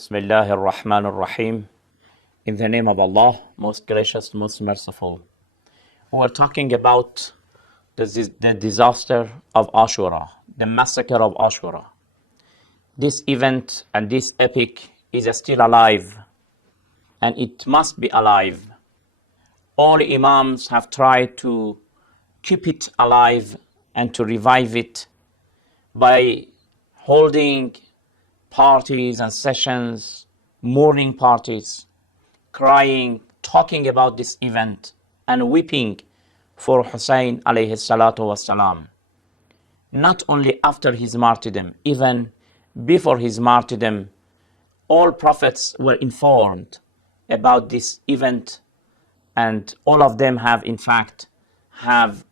Bismillahir Rahmanir Rahim. In the name of Allah, most gracious, most merciful. We're talking about the disaster of Ashura, the massacre of Ashura. This event and this epic is still alive, and it must be alive. All Imams have tried to keep it alive and to revive it by holding parties and sessions, mourning parties, crying, talking about this event, and weeping for Hussain alayhi salatu wassalam. Not only after his martyrdom, even before his martyrdom, all prophets were informed about this event, and all of them have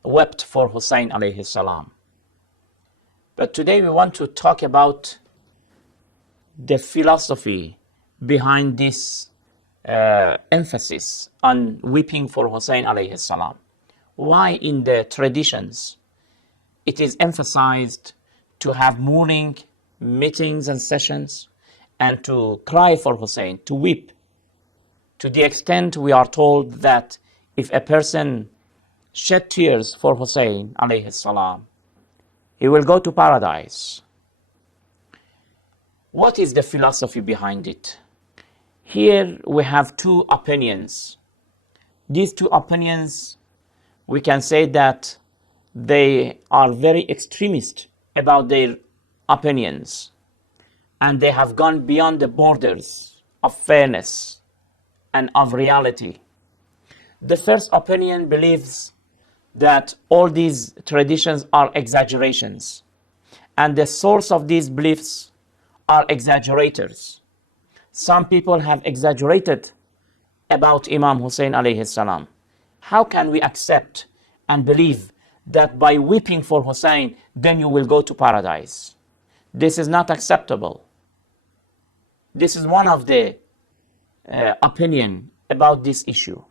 wept for Hussain alayhi salam. But today we want to talk about the philosophy behind this emphasis on weeping for Hussain alayhi salam. Why in the traditions it is emphasized to have mourning meetings and sessions and to cry for Hussain, to weep, to the extent we are told that if a person shed tears for Hussain alayhi salam, he will go to paradise. What is the philosophy behind it? Here we have two opinions. These two opinions, we can say that they are very extremist about their opinions, and they have gone beyond the borders of fairness and of reality. The first opinion believes that all these traditions are exaggerations, and the source of these beliefs are exaggerators. Some people have exaggerated about Imam Hussain alayhi salam. How can we accept and believe that by weeping for Hussain, then you will go to paradise? This is not acceptable. This is one of the opinion about this issue.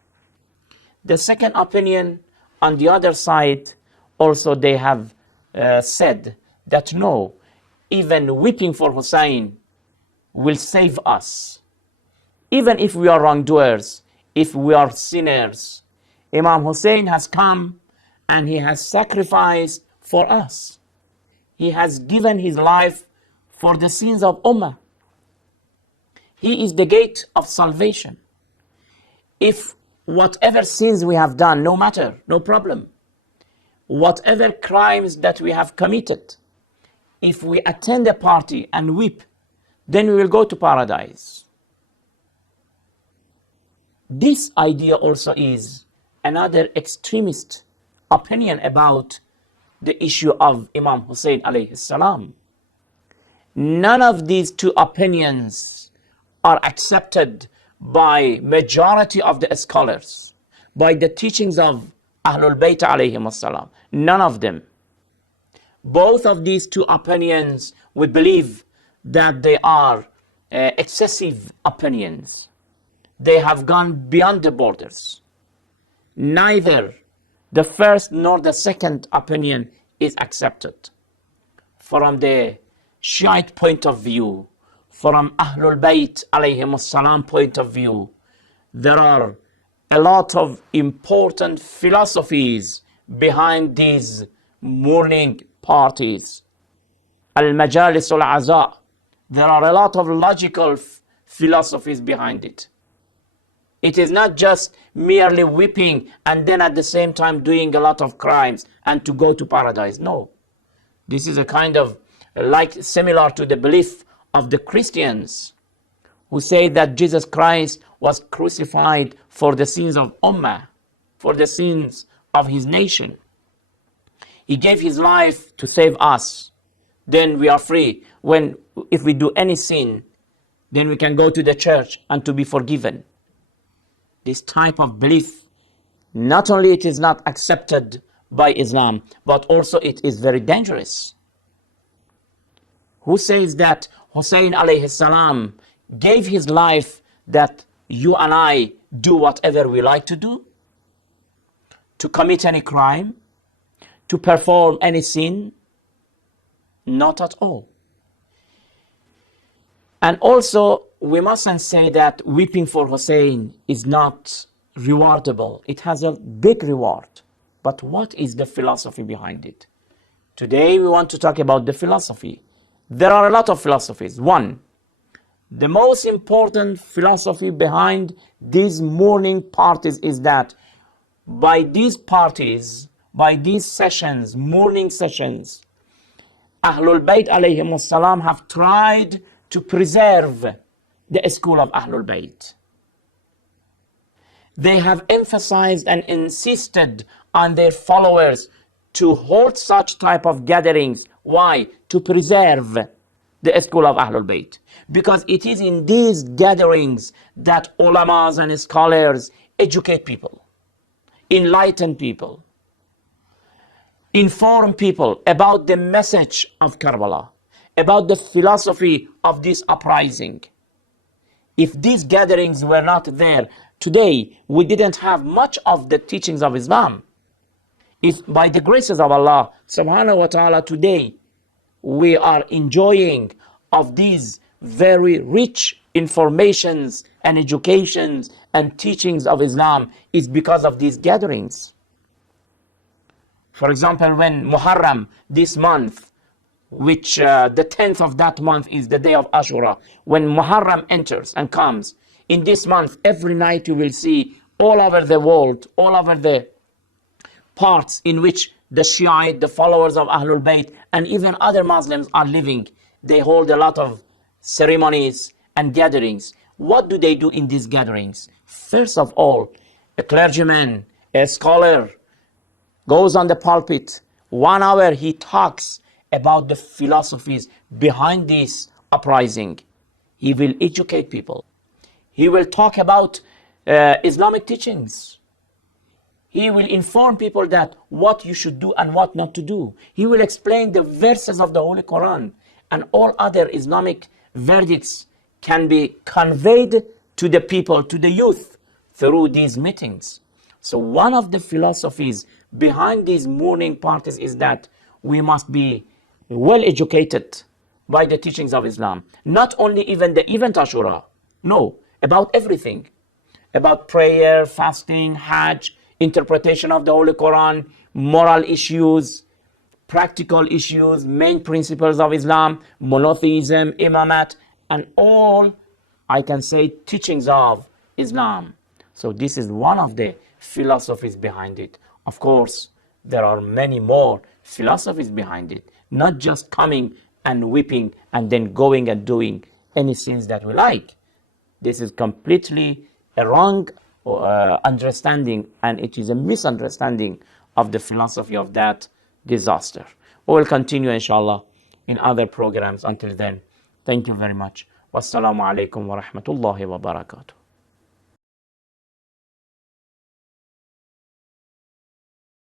The second opinion, on the other side, also they have said that no, even weeping for Hussain will save us. Even if we are wrongdoers, if we are sinners, Imam Hussain has come and he has sacrificed for us. He has given his life for the sins of Ummah. He is the gate of salvation. If whatever sins we have done, no matter, no problem. Whatever crimes that we have committed, if we attend a party and weep, then we will go to paradise. This idea also is another extremist opinion about the issue of Imam Hussain alayhi salam. None of these two opinions are accepted by majority of the scholars, by the teachings of Ahlul Bayt alayhim salam. None of them. Both of these two opinions, we believe that they are excessive opinions. They have gone beyond the borders. Neither the first nor the second opinion is accepted. From the Shiite point of view, from Ahlul Bayt alayhim salam point of view, there are a lot of important philosophies behind these mourning parties. Al-Majalis al-Aza. There are a lot of logical philosophies behind it. It is not just merely weeping and then at the same time doing a lot of crimes and to go to paradise. No. This is a kind of similar to the belief of the Christians who say that Jesus Christ was crucified for the sins of Ummah, for the sins of his nation. He gave his life to save us. Then we are free. If we do any sin, then we can go to the church and to be forgiven. This type of belief, not only it is not accepted by Islam, but also it is very dangerous. Who says that Hussain alayhi salam gave his life that you and I do whatever we like to do? To commit any crime? To perform any sin? Not at all. And also we mustn't say that weeping for Hussein is not rewardable. It has a big reward. But what is the philosophy behind it? Today we want to talk about the philosophy. There are a lot of philosophies. One, the most important philosophy behind these mourning parties is that by these parties, by these sessions, mourning sessions, Ahlul Bayt alayhim salam have tried to preserve the school of Ahlul Bayt. They have emphasized and insisted on their followers to hold such type of gatherings. Why? To preserve the school of Ahlul Bayt. Because it is in these gatherings that ulamas and scholars educate people, enlighten people, inform people about the message of Karbala, about the philosophy of this uprising. If these gatherings were not there, today we didn't have much of the teachings of Islam. If by the graces of Allah subhanahu wa ta'ala today we are enjoying of these very rich informations and educations and teachings of Islam, is because of these gatherings. For example, when Muharram, this month, which the 10th of that month is the day of Ashura, when Muharram enters and comes, in this month, every night you will see all over the world, all over the parts in which the Shiite, the followers of Ahlul Bayt, and even other Muslims are living, they hold a lot of ceremonies and gatherings. What do they do in these gatherings? First of all, a clergyman, a scholar, goes on the pulpit. 1 hour he talks about the philosophies behind this uprising. He will educate people. He will talk about Islamic teachings. He will inform people that what you should do and what not to do. He will explain the verses of the Holy Quran, and all other Islamic verdicts can be conveyed to the people, to the youth, through these meetings. So one of the philosophies behind these mourning parties is that we must be well educated by the teachings of Islam. Not only even the event Ashura, no, about everything. About prayer, fasting, Hajj, interpretation of the Holy Quran, moral issues, practical issues, main principles of Islam, monotheism, imamat, and all, I can say, teachings of Islam. So this is one of the philosophies behind it. Of course, there are many more philosophies behind it, not just coming and weeping and then going and doing any sins that we like. This is completely a wrong understanding, and it is a misunderstanding of the philosophy of that disaster. We will continue, inshallah, in other programs. Until then, thank you very much. Wassalamu alaikum wa rahmatullahi wa barakatuh.